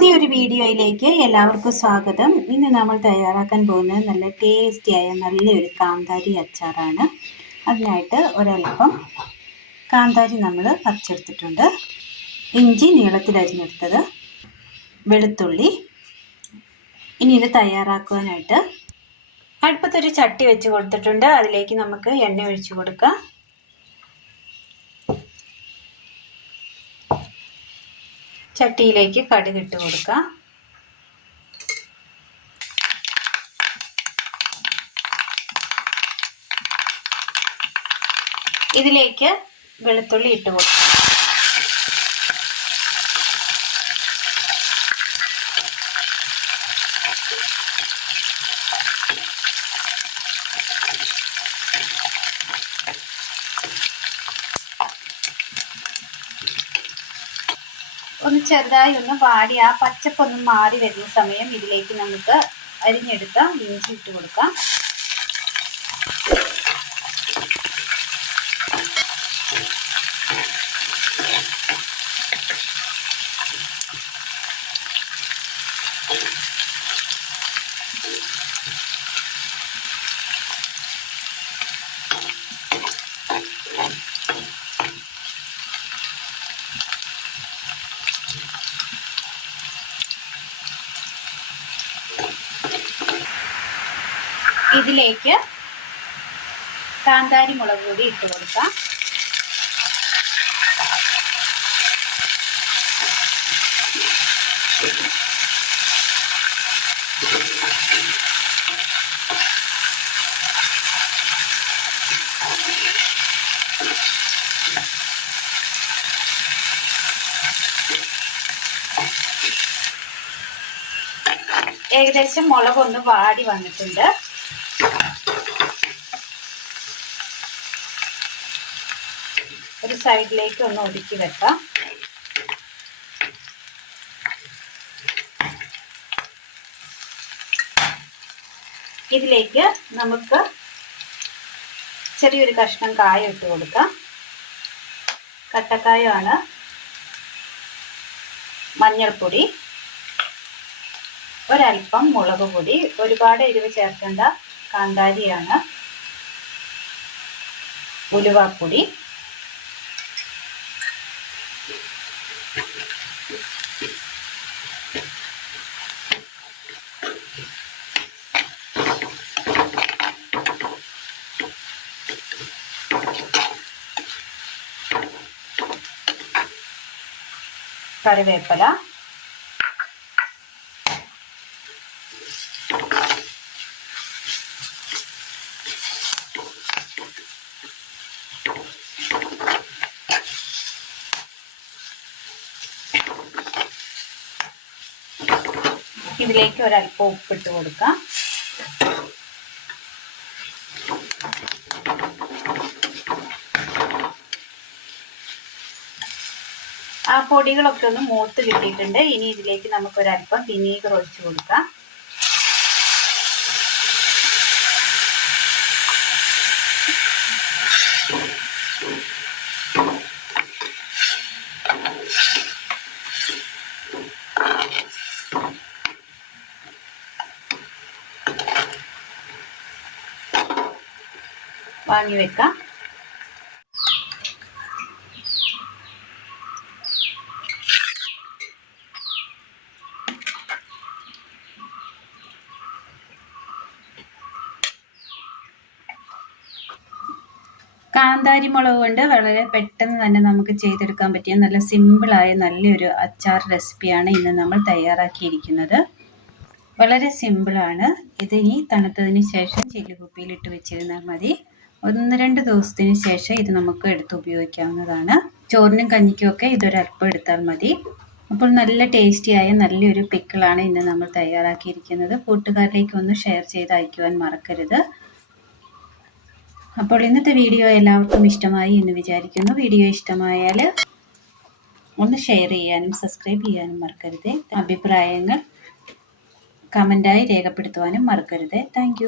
പുതിയൊരു വീഡിയോയിലേക്ക് എല്ലാവർക്കും സ്വാഗതം. ഇന്ന് നമ്മൾ തയ്യാറാക്കാൻ പോകുന്നത് നല്ല ടേസ്റ്റിയായ നല്ലൊരു കാന്താരി അച്ചാറാണ്. അതിനായിട്ട് ഒരൽപ്പം കാന്താരി നമ്മൾ പറിച്ചെടുത്തിട്ടുണ്ട്, ഇഞ്ചി നീളത്തിൽ അരിഞ്ഞെടുത്തത്, വെളുത്തുള്ളി. ഇനി ഇത് തയ്യാറാക്കുവാനായിട്ട് അടുപ്പത്തൊരു ചട്ടി വെച്ച് കൊടുത്തിട്ടുണ്ട്. അതിലേക്ക് നമുക്ക് എണ്ണ ഒഴിച്ചു കൊടുക്കാം. ചട്ടിയിലേക്ക് കടുക് ഇട്ട് കൊടുക്കാം. ഇതിലേക്ക് വെളുത്തുള്ളി ഇട്ട് കൊടുക്കാം. ഒന്ന് ചെറുതായി ഒന്ന് വാടി ആ പച്ചപ്പൊന്ന് മാറി വരുന്ന സമയം ഇതിലേക്ക് നമുക്ക് അരിഞ്ഞെടുത്ത ഇഞ്ചി ഇട്ട് കൊടുക്കാം. ഇതിലേക്ക് കാന്താരി മുളക് പൊടി ഇട്ട് കൊടുക്കാം. ഏകദേശം മുളകൊന്ന് വാടി വന്നിട്ടുണ്ട്. ഒരു സൈഡിലേക്ക് ഒന്ന് ഒതുക്കി വെക്കാം. ഇതിലേക്ക് നമുക്ക് ചെറിയൊരു കഷ്ണം കായം ഇട്ട് കൊടുക്കാം. കട്ടക്കായമാണ്. മഞ്ഞൾപ്പൊടി, ഒരൽപ്പം മുളക് പൊടി, ഒരുപാട് എരിവ് ചേർക്കേണ്ട കാന്താരിയാണ്. ഉലുവാപ്പൊടി, കറിവേപ്പില, ഇതിലേക്ക് ഒരൽപ്പം ഉപ്പിട്ട് കൊടുക്കാം. ആ പൊടികളൊക്കെ ഒന്ന് മൂത്ത് കിട്ടിയിട്ടുണ്ട്. ഇനി ഇതിലേക്ക് നമുക്കൊരൽപ്പം വിനീഗർ ഒഴിച്ചു കൊടുക്കാം. വാങ്ങി വെക്കാം. കാന്താരി മുളക് കൊണ്ട് വളരെ പെട്ടെന്ന് തന്നെ നമുക്ക് ചെയ്തെടുക്കാൻ പറ്റിയ നല്ല സിമ്പിളായ നല്ലൊരു അച്ചാർ റെസിപ്പിയാണ് ഇന്ന് നമ്മൾ തയ്യാറാക്കിയിരിക്കുന്നത്. വളരെ സിമ്പിളാണ്. ഇത് ഇനി തണുത്തതിന് ശേഷം ചില്ലുകുപ്പിയിലിട്ട് വെച്ചിരുന്നാൽ മതി. 1-2 ദിവസത്തിന് ശേഷം ഇത് നമുക്ക് എടുത്ത് ഉപയോഗിക്കാവുന്നതാണ്. ചോറിനും കഞ്ഞിക്കും ഒക്കെ ഇതൊരൽപ്പം എടുത്താൽ മതി. അപ്പോൾ നല്ല ടേസ്റ്റിയായ നല്ലൊരു പിക്കിളാണ് ഇന്ന് നമ്മൾ തയ്യാറാക്കിയിരിക്കുന്നത്. കൂട്ടുകാരിലേക്ക് ഒന്ന് ഷെയർ ചെയ്ത് അയക്കുവാൻ മറക്കരുത്. അപ്പോൾ ഇന്നത്തെ വീഡിയോ എല്ലാവർക്കും ഇഷ്ടമായി എന്ന് വിചാരിക്കുന്നു. വീഡിയോ ഇഷ്ടമായാൽ ഒന്ന് ഷെയർ ചെയ്യാനും സബ്സ്ക്രൈബ് ചെയ്യാനും മറക്കരുത്. അഭിപ്രായങ്ങൾ കമൻ്റായി രേഖപ്പെടുത്തുവാനും മറക്കരുത്. താങ്ക്